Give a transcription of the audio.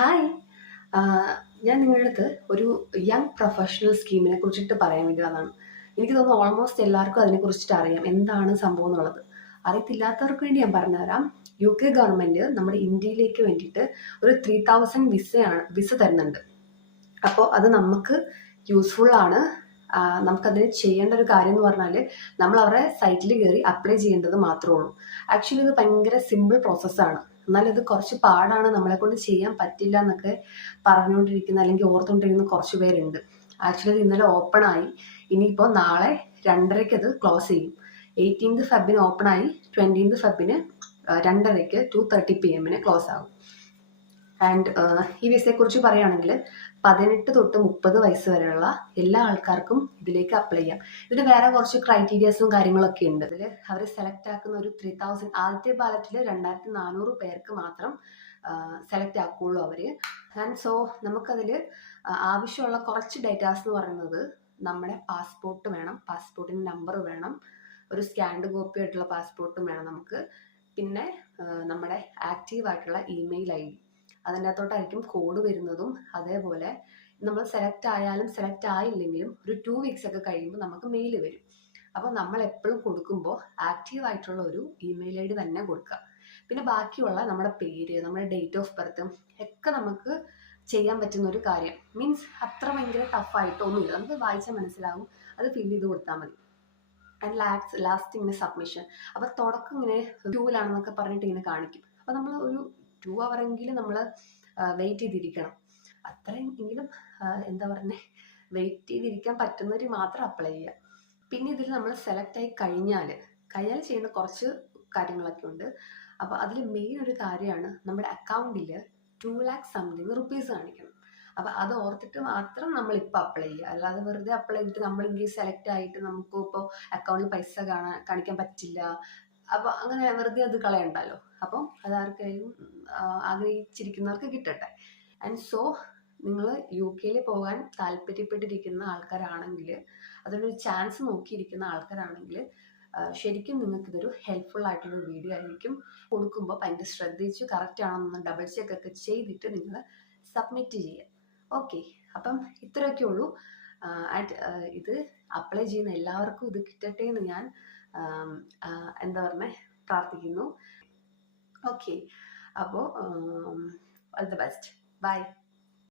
Hi. ഞാൻ നിങ്ങളുടെ അടുത്ത് ഒരു യങ് പ്രൊഫഷണൽ സ്കീമിനെ കുറിച്ചിട്ട് പറയാൻ വേണ്ടി വന്നതാണ്. എനിക്ക് തോന്നുന്നു ഓൾമോസ്റ്റ് എല്ലാവർക്കും അതിനെക്കുറിച്ചിട്ട് അറിയാം എന്താണ് സംഭവം എന്നുള്ളത്. അറിയത്തില്ലാത്തവർക്ക് വേണ്ടി ഞാൻ പറഞ്ഞുതരാം. UK ഗവൺമെൻറ് നമ്മുടെ ഇന്ത്യയിലേക്ക് വേണ്ടിയിട്ട് ഒരു 3000 വിസ തരുന്നുണ്ട്. അപ്പോൾ അത് നമുക്ക് യൂസ്ഫുൾ ആണ്. നമുക്കതിന് ചെയ്യേണ്ട ഒരു കാര്യം എന്ന് പറഞ്ഞാൽ നമ്മൾ അവരുടെ സൈറ്റിൽ കയറി അപ്ലൈ ചെയ്യേണ്ടത് മാത്രമേ ഉള്ളൂ. ആക്ച്വലി ഇത് ഭയങ്കര സിമ്പിൾ പ്രോസസ്സാണ്. എന്നാൽ ഇത് കുറച്ച് പാടാണ്, നമ്മളെ കൊണ്ട് ചെയ്യാൻ പറ്റില്ല എന്നൊക്കെ പറഞ്ഞുകൊണ്ടിരിക്കുന്ന അല്ലെങ്കിൽ ഓർത്തുകൊണ്ടിരിക്കുന്ന കുറച്ച് പേരുണ്ട്. ആക്ച്വലി ഇത് ഇന്നലെ ഓപ്പൺ ആയി. ഇനിയിപ്പോൾ നാളെ 2:30 അത് ക്ലോസ് ചെയ്യും. 18th ഫെബിന് ഓപ്പൺ ആയി, 20th ഫെബിന് 2:30 2:30 PM ക്ലോസ് ആകും. ആൻഡ് ഈ വിസയെക്കുറിച്ച് പറയുകയാണെങ്കിൽ 18 തൊട്ട് 30 വയസ്സ് വരെയുള്ള എല്ലാ ആൾക്കാർക്കും ഇതിലേക്ക് അപ്ലൈ ചെയ്യാം. ഇതിന് വേറെ കുറച്ച് ക്രൈറ്റീരിയസും കാര്യങ്ങളൊക്കെ ഉണ്ട്. ഇതിൽ അവർ സെലക്ട് ആക്കുന്ന ഒരു 3000 ആദ്യത്തെ ബാലറ്റിൽ 2400 പേർക്ക് മാത്രം സെലക്ട് ആക്കുള്ളൂ അവർ. ആൻഡ് സോ നമുക്കതിൽ ആവശ്യമുള്ള കുറച്ച് ഡേറ്റാസ് എന്ന് പറയുന്നത് നമ്മുടെ പാസ്പോർട്ട് വേണം, പാസ്പോർട്ടിൻ്റെ നമ്പർ വേണം, ഒരു സ്കാൻഡ് കോപ്പി ആയിട്ടുള്ള പാസ്പോർട്ടും വേണം നമുക്ക്. പിന്നെ നമ്മുടെ ആക്റ്റീവ് ആയിട്ടുള്ള ഇമെയിൽ ID, അതിൻ്റെ അകത്തോട്ടായിരിക്കും കോഡ് വരുന്നതും. അതേപോലെ നമ്മൾ സെലക്ട് ആയാലും സെലക്ട് ആയില്ലെങ്കിലും ഒരു 2 weeks ഒക്കെ കഴിയുമ്പോൾ നമുക്ക് മെയിൽ വരും. അപ്പോൾ നമ്മൾ എപ്പോഴും കൊടുക്കുമ്പോൾ ആക്റ്റീവ് ആയിട്ടുള്ള ഒരു ഇമെയിൽ ID തന്നെ കൊടുക്കുക. പിന്നെ ബാക്കിയുള്ള നമ്മുടെ പേര്, നമ്മുടെ ഡേറ്റ് ഓഫ് ബർത്തും ഒക്കെ നമുക്ക് ചെയ്യാൻ പറ്റുന്ന ഒരു കാര്യം. മീൻസ് അത്ര ഭയങ്കര ടഫായിട്ടൊന്നുമില്ല, നമുക്ക് വായിച്ചാൽ മനസ്സിലാവും. അത് ഫില്ല് ചെയ്ത് കൊടുത്താൽ മതി. ആൻഡ് ലാസ്റ്റ് ഇങ്ങനെ സബ്മിഷൻ. അപ്പോൾ തുടക്കം ഇങ്ങനെ ക്യൂവിലാണെന്നൊക്കെ പറഞ്ഞിട്ട് ഇങ്ങനെ കാണിക്കും. അപ്പോൾ നമ്മൾ ഒരു 2 hour എങ്കിലും നമ്മൾ വെയിറ്റ് ചെയ്തിരിക്കണം. അത്രയും എങ്കിലും എന്താ പറയുന്നത്, വെയിറ്റ് ചെയ്തിരിക്കാൻ പറ്റുന്നവർ മാത്രം അപ്ലൈ ചെയ്യുക. പിന്നെ ഇതിൽ നമ്മൾ സെലക്ട് ആയി കഴിഞ്ഞാൽ ചെയ്യുന്ന കുറച്ച് കാര്യങ്ങളൊക്കെ ഉണ്ട്. അപ്പോൾ അതിൽ മെയിൻ ഒരു കാര്യമാണ് നമ്മുടെ അക്കൗണ്ടിൽ 2 lakh something rupees കാണിക്കണം. അപ്പോൾ അത് ഓർത്തിട്ട് മാത്രം നമ്മളിപ്പോൾ അപ്ലൈ ചെയ്യുക. അല്ലാതെ വെറുതെ അപ്ലൈ ചെയ്തിട്ട് നമ്മളെങ്കിൽ സെലക്ട് ആയിട്ട് നമുക്ക് ഇപ്പോൾ അക്കൗണ്ടിൽ പൈസ കാണിക്കാൻ പറ്റില്ല, അപ്പോൾ അങ്ങനെ വെറുതെ അത് കളയണ്ടല്ലോ. അപ്പം അതാർക്കായാലും ആഗ്രഹിച്ചിരിക്കുന്നവർക്ക് കിട്ടട്ടെ. ആൻഡ് സോ നിങ്ങൾ UK പോകാൻ താല്പര്യപ്പെട്ടിരിക്കുന്ന ആൾക്കാരാണെങ്കിൽ, അതിനൊരു ചാൻസ് നോക്കിയിരിക്കുന്ന ആൾക്കാരാണെങ്കിൽ ശരിക്കും നിങ്ങൾക്കിതൊരു ഹെൽപ്ഫുൾ ആയിട്ടുള്ളൊരു വീഡിയോ ആയിരിക്കും. കൊടുക്കുമ്പോൾ ഭയങ്കര ശ്രദ്ധിച്ച് കറക്റ്റ് ആണെന്നൊന്ന് ഡബിൾ ചെക്ക് ഒക്കെ ചെയ്തിട്ട് നിങ്ങൾ സബ്മിറ്റ് ചെയ്യുക. ഓക്കെ, അപ്പം ഇത്രയൊക്കെ ഉള്ളൂ. ഇത് അപ്ലൈ ചെയ്യുന്ന എല്ലാവർക്കും ഇത് കിട്ടട്ടെ എന്ന് ഞാൻ എന്താ പറഞ്ഞേ പ്രാർത്ഥിക്കുന്നു. ഓക്കെ, അപ്പോൾ ഓൾ ദ ബെസ്റ്റ്. ബൈ.